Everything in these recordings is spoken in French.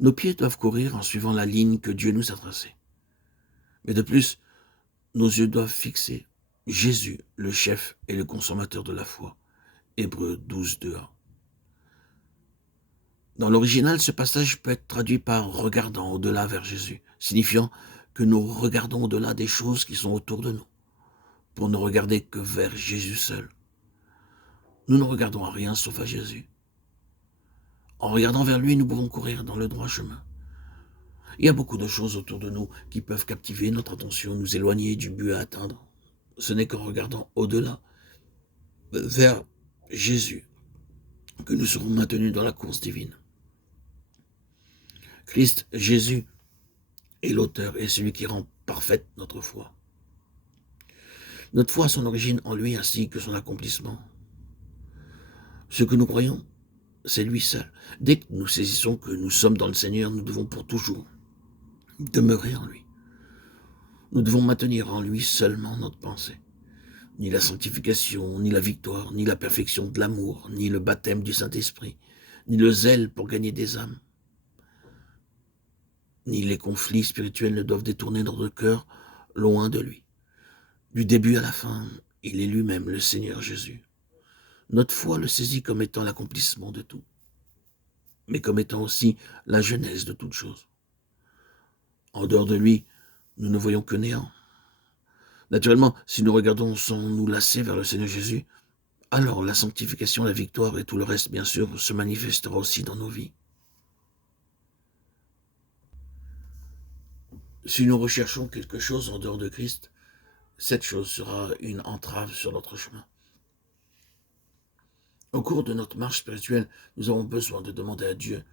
Nos pieds doivent courir en suivant la ligne que Dieu nous a tracée. Mais de plus, nos yeux doivent fixer Jésus, le chef et le consommateur de la foi. Hébreux 12, 2a. Dans l'original, ce passage peut être traduit par « regardant au-delà vers Jésus », signifiant que nous regardons au-delà des choses qui sont autour de nous, pour ne regarder que vers Jésus seul. Nous ne regardons à rien sauf à Jésus. En regardant vers lui, nous pouvons courir dans le droit chemin. Il y a beaucoup de choses autour de nous qui peuvent captiver notre attention, nous éloigner du but à atteindre. Ce n'est qu'en regardant au-delà, vers Jésus, que nous serons maintenus dans la course divine. Christ, Jésus, est l'auteur et celui qui rend parfaite notre foi. Notre foi a son origine en lui ainsi que son accomplissement. Ce que nous croyons, c'est lui seul. Dès que nous saisissons que nous sommes dans le Seigneur, nous devons pour toujours demeurer en lui. Nous devons maintenir en lui seulement notre pensée. Ni la sanctification, ni la victoire, ni la perfection de l'amour, ni le baptême du Saint-Esprit, ni le zèle pour gagner des âmes, ni les conflits spirituels ne doivent détourner notre cœur loin de lui. Du début à la fin, il est lui-même le Seigneur Jésus. Notre foi le saisit comme étant l'accomplissement de tout, mais comme étant aussi la genèse de toute chose. En dehors de lui, nous ne voyons que néant. Naturellement, si nous regardons sans nous lasser vers le Seigneur Jésus, alors la sanctification, la victoire et tout le reste, bien sûr, se manifestera aussi dans nos vies. Si nous recherchons quelque chose en dehors de Christ, cette chose sera une entrave sur notre chemin. Au cours de notre marche spirituelle, nous avons besoin de demander à Dieu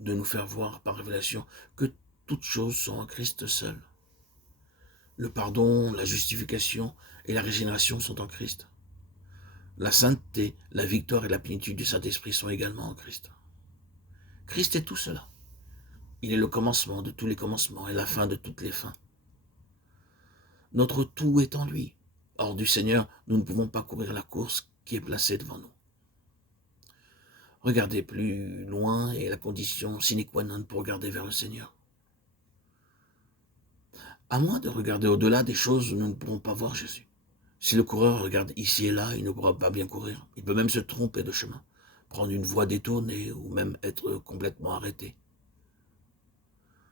de nous faire voir par révélation que toutes choses sont en Christ seul. Le pardon, la justification et la régénération sont en Christ. La sainteté, la victoire et la plénitude du Saint-Esprit sont également en Christ. Christ est tout cela. Il est le commencement de tous les commencements et la fin de toutes les fins. Notre tout est en lui. Hors du Seigneur, nous ne pouvons pas courir la course qui est placée devant nous. Regarder plus loin est la condition sine qua non pour regarder vers le Seigneur. À moins de regarder au-delà des choses, nous ne pourrons pas voir Jésus. Si le coureur regarde ici et là, il ne pourra pas bien courir. Il peut même se tromper de chemin, prendre une voie détournée ou même être complètement arrêté.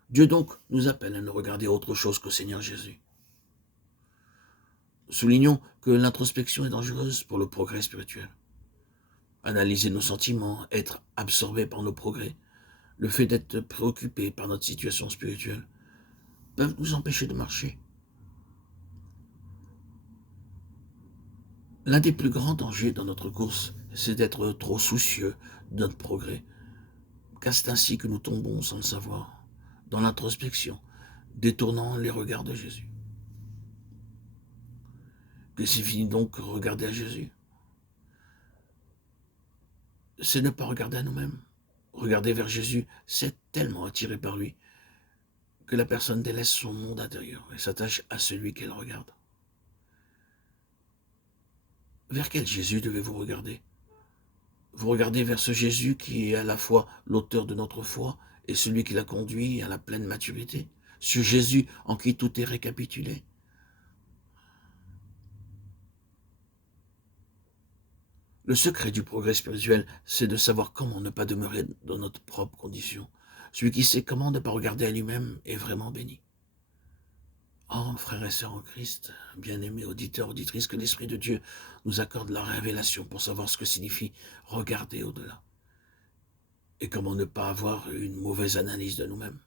Dieu donc nous appelle à ne regarder autre chose qu'au Seigneur Jésus. Soulignons que l'introspection est dangereuse pour le progrès spirituel. Analyser nos sentiments, être absorbé par nos progrès, le fait d'être préoccupé par notre situation spirituelle, peuvent nous empêcher de marcher. L'un des plus grands dangers dans notre course, c'est d'être trop soucieux de notre progrès, car c'est ainsi que nous tombons sans le savoir, dans l'introspection, détournant les regards de Jésus. Que signifie donc regarder à Jésus? C'est ne pas regarder à nous-mêmes. Regarder vers Jésus, c'est tellement attiré par lui que la personne délaisse son monde intérieur et s'attache à celui qu'elle regarde. Vers quel Jésus devez-vous regarder? Vous regardez vers ce Jésus qui est à la fois l'auteur de notre foi et celui qui l'a conduit à la pleine maturité. Ce Jésus en qui tout est récapitulé. Le secret du progrès spirituel, c'est de savoir comment ne pas demeurer dans notre propre condition. Celui qui sait comment ne pas regarder à lui-même est vraiment béni. Oh, frères et sœurs en Christ, bien-aimés auditeurs, auditrices, que l'Esprit de Dieu nous accorde la révélation pour savoir ce que signifie regarder au-delà et comment ne pas avoir une mauvaise analyse de nous-mêmes.